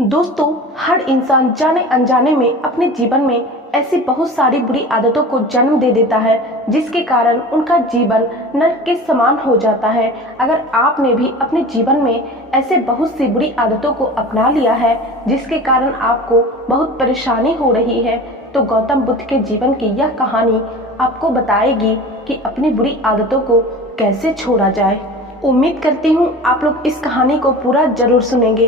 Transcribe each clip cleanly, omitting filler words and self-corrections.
दोस्तों, हर इंसान जाने अनजाने में अपने जीवन में ऐसी बहुत सारी बुरी आदतों को जन्म दे देता है जिसके कारण उनका जीवन नरक के समान हो जाता है। अगर आपने भी अपने जीवन में ऐसे बहुत सी बुरी आदतों को अपना लिया है जिसके कारण आपको बहुत परेशानी हो रही है, तो गौतम बुद्ध के जीवन की यह कहानी आपको बताएगी कि अपनी बुरी आदतों को कैसे छोड़ा जाए। उम्मीद करती हूँ आप लोग इस कहानी को पूरा जरूर सुनेंगे।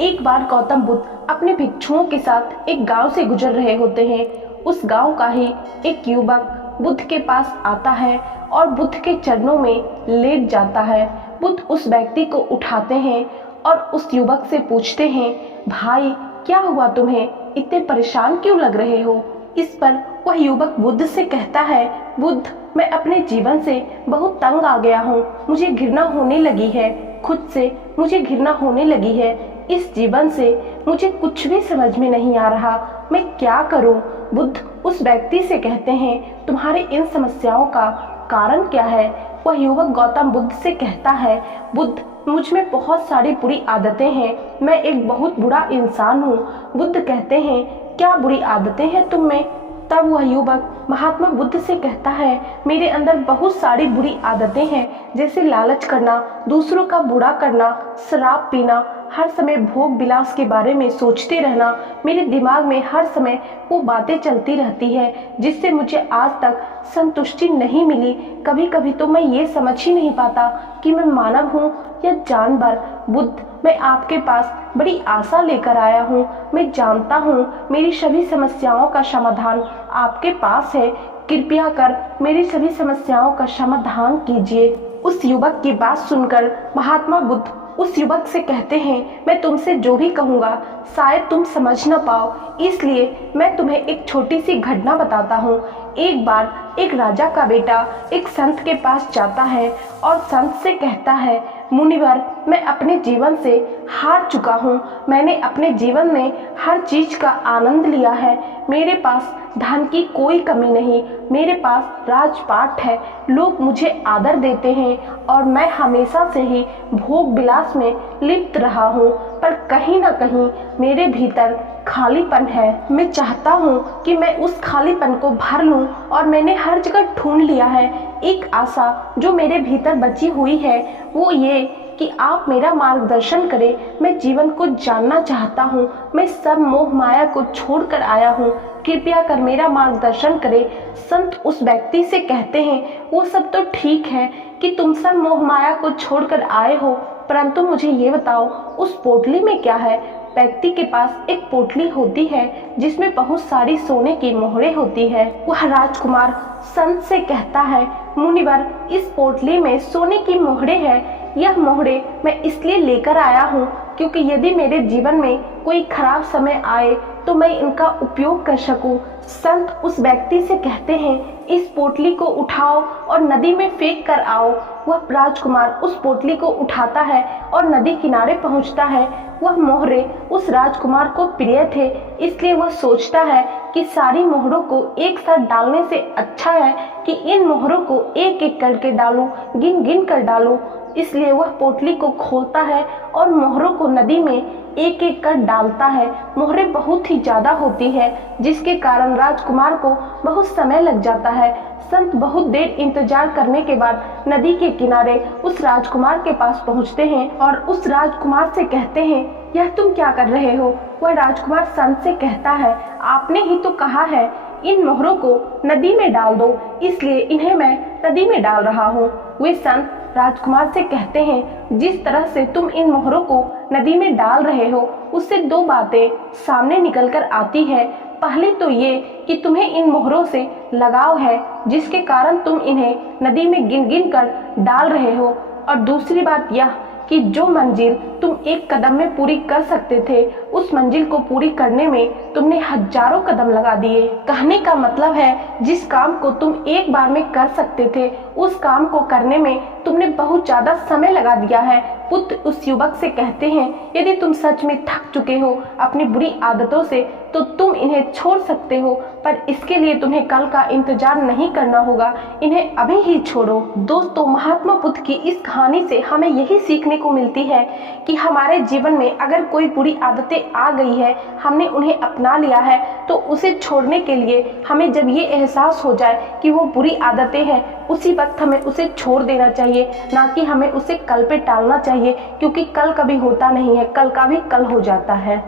एक बार गौतम बुद्ध अपने भिक्षुओं के साथ एक गांव से गुजर रहे होते हैं। उस गांव का ही एक युवक बुद्ध के पास आता है और बुद्ध के चरणों में लेट जाता है। बुद्ध उस व्यक्ति को उठाते हैं और उस युवक से पूछते हैं, भाई क्या हुआ, तुम्हें इतने परेशान क्यों लग रहे हो। इस पर वह युवक बुद्ध से कहता है, बुद्ध, मैं अपने जीवन से बहुत तंग आ गया हूँ। मुझे घृणा होने लगी है, खुद से मुझे घृणा होने लगी है। इस जीवन से मुझे कुछ भी समझ में नहीं आ रहा, मैं क्या करूं। बुद्ध उस व्यक्ति से कहते हैं, तुम्हारे इन समस्याओं का कारण क्या है। वह युवक गौतम बुद्ध से कहता है, बुद्ध, मुझ में बहुत सारी बुरी आदतें हैं, मैं एक बहुत बुरा इंसान हूँ। बुद्ध कहते हैं, क्या बुरी आदतें हैं तुम में। तब वह युवक महात्मा बुद्ध से कहता है, मेरे अंदर बहुत सारी बुरी आदतें हैं, जैसे लालच करना, दूसरों का बुरा करना, शराब पीना, हर समय भोग विलास के बारे में सोचते रहना। मेरे दिमाग में हर समय वो बातें चलती रहती है जिससे मुझे आज तक संतुष्टि नहीं मिली। कभी कभी तो मैं ये समझ ही नहीं पाता कि मैं मानव हूँ या जानवर। बुद्ध, मैं आपके पास बड़ी आशा लेकर आया हूँ। मैं जानता हूँ मेरी सभी समस्याओं का समाधान आपके पास है। कृपया कर मेरी सभी समस्याओं का समाधान कीजिए। उस युवक की बात सुनकर महात्मा बुद्ध उस युवक से कहते हैं, मैं तुमसे जो भी कहूँगा शायद तुम समझ न पाओ, इसलिए मैं तुम्हें एक छोटी सी घटना बताता हूँ। एक बार एक राजा का बेटा एक संत के पास जाता है और संत से कहता है, मुनिवर, मैं अपने जीवन से हार चुका हूँ। मैंने अपने जीवन में हर चीज का आनंद लिया है। मेरे पास धन की कोई कमी नहीं, मेरे पास राजपाट है, लोग मुझे आदर देते हैं और मैं हमेशा से ही भोग विलास में लिप्त रहा हूँ, पर कहीं ना कहीं मेरे भीतर खालीपन है। मैं चाहता हूँ कि मैं उस खालीपन को भर लूँ और मैंने हर जगह ढूंढ लिया है। एक आशा जो मेरे भीतर बची हुई है वो ये कि आप मेरा मार्गदर्शन करें। मैं जीवन को जानना चाहता हूँ, मैं सब मोह माया को छोड़कर आया हूँ, कृपया कर मेरा मार्गदर्शन करें। संत उस व्यक्ति से कहते हैं, वो सब तो ठीक है कि तुम सब मोह माया को छोड़कर आए हो, परंतु मुझे ये बताओ उस पोटली में क्या है। व्यक्ति के पास एक पोटली होती है जिसमें बहुत सारी सोने की मोहरें होती है। वह राजकुमार संत से कहता है, मुनिवर, इस पोटली में सोने की मोहरें हैं। यह मोहरें मैं इसलिए लेकर आया हूँ क्योंकि यदि मेरे जीवन में कोई खराब समय आए तो मैं इनका उपयोग कर सकूं। संत उस व्यक्ति से कहते हैं, इस पोटली को उठाओ और नदी में फेंक कर आओ। वह राजकुमार उस पोटली को उठाता है और नदी किनारे पहुंचता है। वह मोहरें उस राजकुमार को प्रिय थे, इसलिए वह सोचता है कि सारी मोहरों को एक साथ डालने से अच्छा है कि इन मोहरों को एक एक करके डालूं, गिन गिन कर डालूं। इसलिए वह पोटली को खोलता है और मोहरों को नदी में एक एक कर डालता है। मोहरें बहुत ही ज्यादा होती है जिसके कारण राजकुमार को बहुत समय लग जाता है। संत बहुत देर इंतजार करने के बाद नदी के किनारे उस राजकुमार के पास पहुंचते हैं और उस राजकुमार से कहते हैं, यह तुम क्या कर रहे हो। वह राजकुमार संत से कहता है, आपने ही तो कहा है इन मोहरों को नदी में डाल दो, इसलिए इन्हें मैं नदी में डाल रहा हूँ। वे संत राजकुमार से कहते हैं, जिस तरह से तुम इन मोहरों को नदी में डाल रहे हो उससे दो बातें सामने निकल कर आती है। पहले तो ये कि तुम्हें इन मोहरों से लगाव है जिसके कारण तुम इन्हें नदी में गिन गिन कर डाल रहे हो, और दूसरी बात यह कि जो मंजिल तुम एक कदम में पूरी कर सकते थे उस मंजिल को पूरी करने में तुमने हजारों कदम लगा दिए। कहने का मतलब है जिस काम को तुम एक बार में कर सकते थे उस काम को करने में तुमने बहुत ज्यादा समय लगा दिया है। पुत्र उस युवक से कहते हैं, यदि तुम सच में थक चुके हो अपनी बुरी आदतों से तो तुम इन्हें छोड़ सकते हो, पर इसके लिए तुम्हें कल का इंतजार नहीं करना होगा, इन्हें अभी ही छोड़ो। दोस्तों, महात्मा बुद्ध की इस कहानी से हमें यही सीखने को मिलती है कि हमारे जीवन में अगर कोई बुरी आदतें आ गई है, हमने उन्हें अपना लिया है, तो उसे छोड़ने के लिए हमें जब ये एहसास हो जाए कि वो बुरी आदतें हैं, उसी वक्त हमें उसे छोड़ देना चाहिए, ना कि हमें उसे कल पे टालना चाहिए, क्योंकि कल कभी होता नहीं है, कल का भी कल हो जाता है।